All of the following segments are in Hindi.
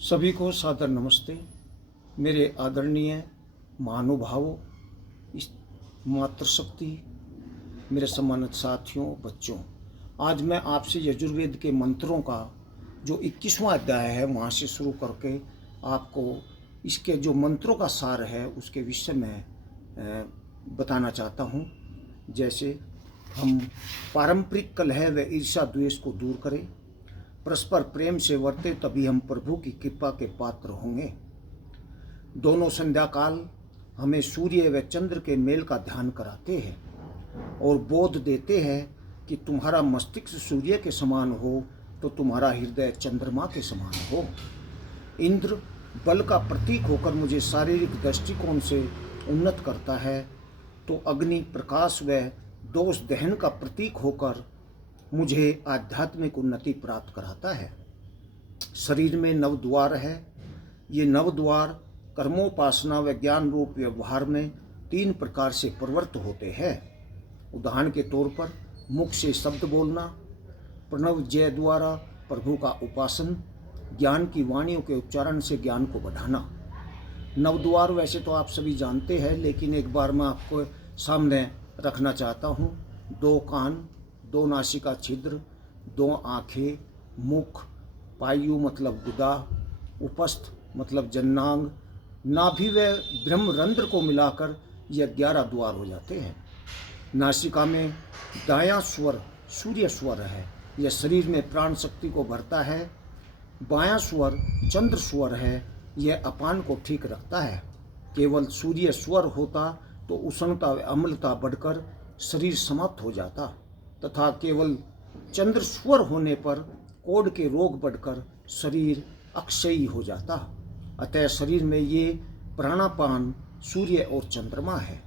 सभी को सादर नमस्ते। मेरे आदरणीय महानुभावों, इस मातृशक्ति, मेरे सम्मानित साथियों, बच्चों, आज मैं आपसे यजुर्वेद के मंत्रों का जो 21वां अध्याय है वहाँ से शुरू करके आपको इसके जो मंत्रों का सार है उसके विषय में बताना चाहता हूँ। जैसे हम पारंपरिक कलह व ईर्ष्या द्वेष को दूर करें, परस्पर प्रेम से वर्ते, तभी हम प्रभु की कृपा के पात्र होंगे। दोनों संध्या काल हमें सूर्य व चंद्र के मेल का ध्यान कराते हैं और बोध देते हैं कि तुम्हारा मस्तिष्क सूर्य के समान हो तो तुम्हारा हृदय चंद्रमा के समान हो। इंद्र बल का प्रतीक होकर मुझे शारीरिक दृष्टिकोण से उन्नत करता है, तो अग्नि प्रकाश व दोष दहन का प्रतीक होकर मुझे आध्यात्मिक उन्नति प्राप्त कराता है। शरीर में नव द्वार है। ये नव द्वार कर्मोपासना व ज्ञान रूप व्यवहार में 3 प्रकार से प्रवृत्त होते हैं। उदाहरण के तौर पर मुख से शब्द बोलना, प्रणव जय द्वारा प्रभु का उपासन, ज्ञान की वाणियों के उच्चारण से ज्ञान को बढ़ाना। नवद्वार वैसे तो आप सभी जानते हैं, लेकिन एक बार मैं आपको सामने रखना चाहता हूँ। 2 कान, 2 नासिका छिद्र, 2 आँखें, मुख, पायु मतलब गुदा, उपस्थ मतलब जन्नांग, नाभि व ब्रह्मरंध्र को मिलाकर यह 11 द्वार हो जाते हैं। नासिका में दायां स्वर सूर्य स्वर है, यह शरीर में प्राण शक्ति को भरता है। बायां स्वर चंद्र स्वर है, यह अपान को ठीक रखता है। केवल सूर्य स्वर होता तो उष्णता व अम्लता बढ़कर शरीर समाप्त हो जाता, तथा केवल चंद्र स्वर होने पर कोढ़ के रोग बढ़कर शरीर अक्षयी हो जाता। अतः शरीर में ये प्राणापान सूर्य और चंद्रमा है।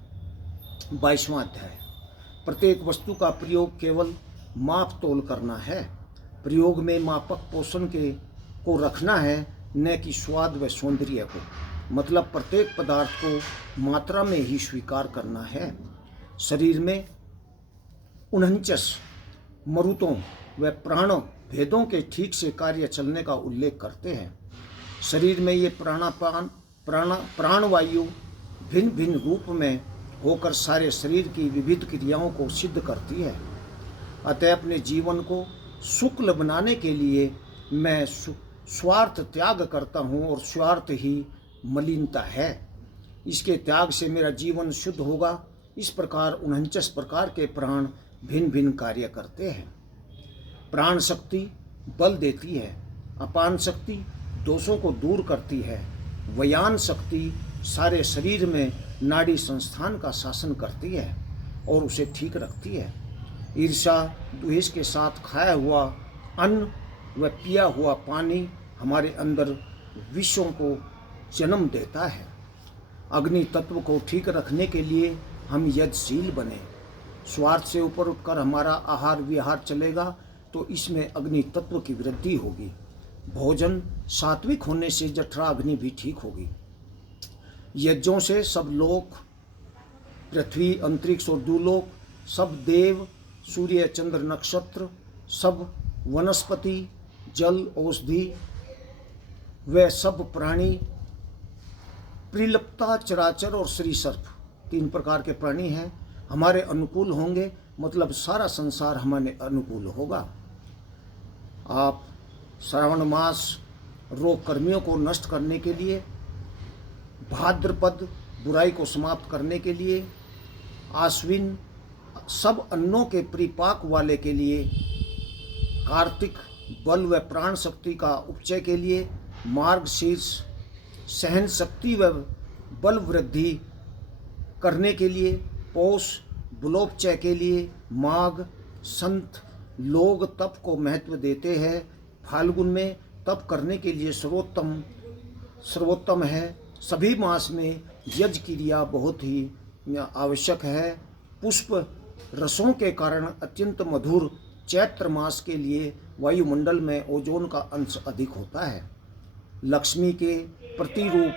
22वां अध्याय। प्रत्येक वस्तु का प्रयोग केवल माप तोल करना है। प्रयोग में मापक पोषण को रखना है, न कि स्वाद व सौंदर्य को। मतलब प्रत्येक पदार्थ को मात्रा में ही स्वीकार करना है। शरीर में 49 मरुतों व प्राण भेदों के ठीक से कार्य चलने का उल्लेख करते हैं। शरीर में ये प्राणवायु भिन्न भिन्न रूप में होकर सारे शरीर की विविध क्रियाओं को सिद्ध करती है। अतः अपने जीवन को शुक्ल बनाने के लिए मैं स्वार्थ त्याग करता हूँ, और स्वार्थ ही मलिनता है। इसके त्याग से मेरा जीवन शुद्ध होगा। इस प्रकार 49 प्रकार के प्राण भिन्न भिन्न कार्य करते हैं। प्राण शक्ति बल देती है, अपान शक्ति दोषों को दूर करती है, व्यान शक्ति सारे शरीर में नाड़ी संस्थान का शासन करती है और उसे ठीक रखती है। ईर्ष्या द्वेष के साथ खाया हुआ अन्न व पिया हुआ पानी हमारे अंदर विषयों को जन्म देता है। अग्नि तत्व को ठीक रखने के लिए हम यज्ञशील बने। स्वार्थ से ऊपर उठकर हमारा आहार विहार चलेगा तो इसमें अग्नि तत्व की वृद्धि होगी। भोजन सात्विक होने से जठरा अग्नि भी ठीक होगी। यज्ञों से सब लोक, पृथ्वी, अंतरिक्ष और दूलोक, सब देव, सूर्य चंद्र नक्षत्र, सब वनस्पति, जल, औषधि व सब प्राणी, प्रिलप्ता, चराचर और श्रीसर्प, 3 प्रकार के प्राणी हैं, हमारे अनुकूल होंगे। मतलब सारा संसार हमारे अनुकूल होगा। आप श्रावण मास रोग कर्मियों को नष्ट करने के लिए, भाद्रपद बुराई को समाप्त करने के लिए, आश्विन सब अन्नों के परिपाक वाले के लिए, कार्तिक बल व प्राण शक्ति का उपचय के लिए, मार्गशीर्ष सहन शक्ति व बल वृद्धि करने के लिए, पौष बुलोपचय के लिए, माघ संत लोग तप को महत्व देते हैं। फाल्गुन में तप करने के लिए सर्वोत्तम है। सभी मास में यज्ञ क्रिया बहुत ही आवश्यक है। पुष्प रसों के कारण अत्यंत मधुर चैत्र मास के लिए वायुमंडल में ओजोन का अंश अधिक होता है। लक्ष्मी के प्रतिरूप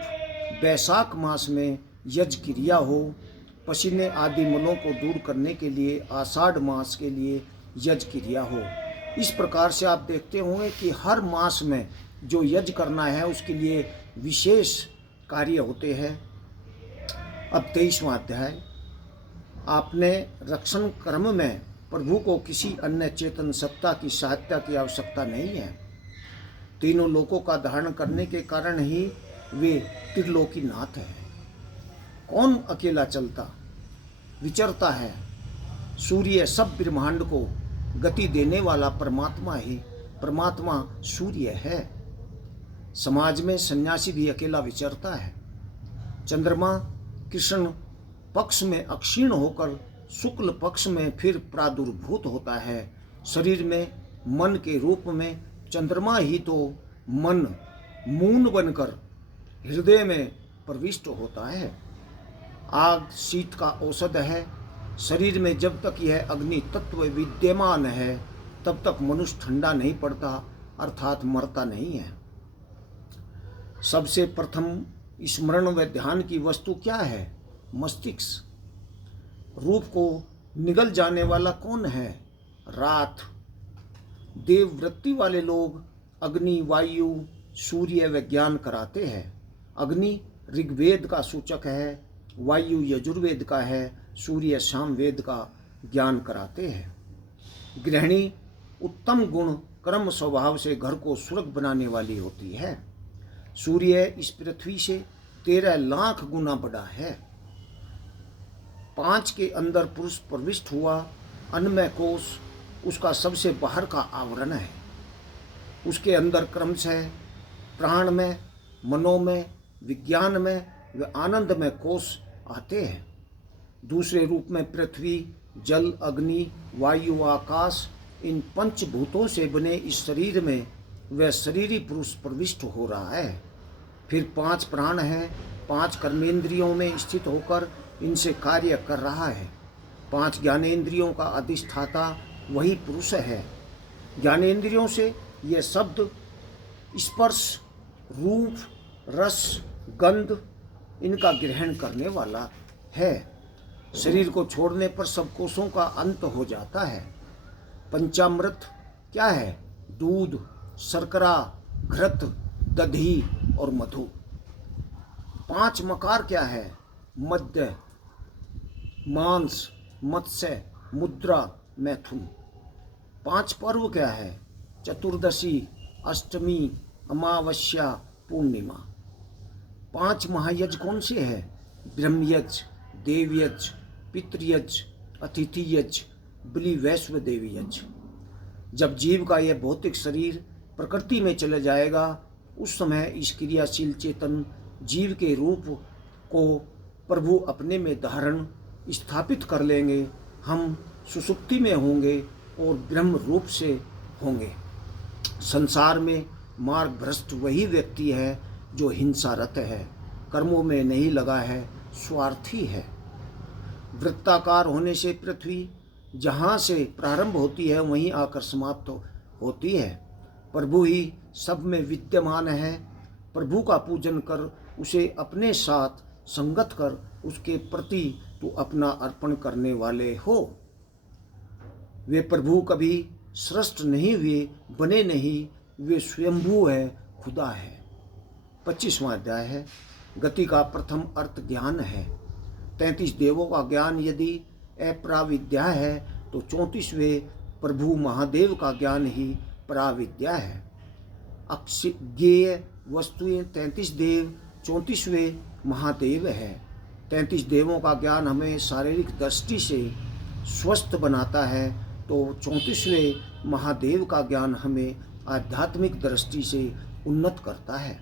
वैशाख मास में यज्ञ क्रिया हो। पसीने आदि मलों को दूर करने के लिए आषाढ़ मास के लिए यज्ञ क्रिया हो। इस प्रकार से आप देखते होंगे कि हर मास में जो यज्ञ करना है उसके लिए विशेष कार्य होते हैं। अब 23वां अध्याय। आपने रक्षण क्रम में प्रभु को किसी अन्य चेतन सत्ता की सहायता की आवश्यकता नहीं है। तीनों लोकों का धारण करने के कारण ही वे त्रिलोकीनाथ हैं। कौन अकेला चलता विचरता है? सूर्य सब ब्रह्मांड को गति देने वाला परमात्मा सूर्य है। समाज में सन्यासी भी अकेला विचरता है। चंद्रमा कृष्ण पक्ष में अक्षीण होकर शुक्ल पक्ष में फिर प्रादुर्भूत होता है। शरीर में मन के रूप में चंद्रमा ही तो मन मून बनकर हृदय में प्रविष्ट होता है। आग शीत का औषध है। शरीर में जब तक यह अग्नि तत्व विद्यमान है तब तक मनुष्य ठंडा नहीं पड़ता, अर्थात मरता नहीं है। सबसे प्रथम स्मरण व ध्यान की वस्तु क्या है? मस्तिष्क। रूप को निगल जाने वाला कौन है? रात। देववृत्ति वाले लोग अग्नि, वायु, सूर्य व ज्ञान कराते हैं। अग्नि ऋग्वेद का सूचक है, वायु यजुर्वेद का है, सूर्य सामवेद का ज्ञान कराते हैं। गृहिणी उत्तम गुण कर्म स्वभाव से घर को सुरग बनाने वाली होती है। सूर्य इस पृथ्वी से 13 लाख गुना बड़ा है। 5 के अंदर पुरुष प्रविष्ट हुआ। अन्नमय कोश उसका सबसे बाहर का आवरण है। उसके अंदर क्रमशः प्राण में, मनोमय, विज्ञान में व आनंद में कोश आते हैं। दूसरे रूप में पृथ्वी, जल, अग्नि, वायु, आकाश, इन पंचभूतों से बने इस शरीर में वह शरीरी पुरुष प्रविष्ट हो रहा है। फिर 5 प्राण हैं, 5 कर्मेंद्रियों में स्थित होकर इनसे कार्य कर रहा है। 5 ज्ञानेंद्रियों का अधिष्ठाता वही पुरुष है। ज्ञानेंद्रियों से यह शब्द, स्पर्श, रूप, रस, गंध इनका ग्रहण करने वाला है। शरीर को छोड़ने पर सब कोषों का अंत हो जाता है। पंचामृत क्या है? दूध, शर्करा, घृत, दधी और मधु। 5 मकार क्या है? मध्य, मांस, मत्स्य, मुद्रा, मैथुन। 5 पर्व क्या है? चतुर्दशी, अष्टमी, अमावस्या, पूर्णिमा। 5 महायज्ञ कौन से हैं? ब्रह्मयज्ञ, देवयज्ञ, पितृयज्ञ, अतिथि यज्ञ, बलि वैश्व देवी यज्ञ। जब जीव का यह भौतिक शरीर प्रकृति में चले जाएगा उस समय इस क्रियाशील चेतन जीव के रूप को प्रभु अपने में धारण स्थापित कर लेंगे। हम सुषुप्ति में होंगे और ब्रह्म रूप से होंगे। संसार में मार्ग भ्रष्ट वही व्यक्ति है जो हिंसारत है, कर्मों में नहीं लगा है, स्वार्थी है। वृत्ताकार होने से पृथ्वी जहाँ से प्रारंभ होती है वहीं आकर समाप्त होती है। प्रभु ही सब में विद्यमान है। प्रभु का पूजन कर, उसे अपने साथ संगत कर, उसके प्रति तू अपना अर्पण करने वाले हो। वे प्रभु कभी सृष्ट नहीं हुए, बने नहीं, वे स्वयंभू है, खुदा है। 25वां अध्याय है। गति का प्रथम अर्थ ज्ञान है। 33 देवों का ज्ञान यदि अप्राविद्या है तो 34वें प्रभु महादेव का ज्ञान ही प्राविद्या है। अज्ञेय वस्तुएं 33 देव, 34वें महादेव है। 33 देवों का ज्ञान हमें शारीरिक दृष्टि से स्वस्थ बनाता है तो 34वें महादेव का ज्ञान हमें आध्यात्मिक दृष्टि से उन्नत करता है।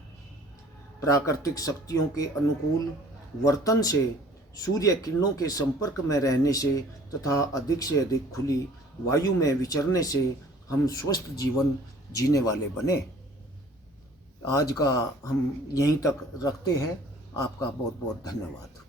प्राकृतिक शक्तियों के अनुकूल वर्तन से, सूर्य किरणों के संपर्क में रहने से तथा अधिक से अधिक खुली वायु में विचरने से हम स्वस्थ जीवन जीने वाले बने। आज का हम यहीं तक रखते हैं। आपका बहुत बहुत धन्यवाद।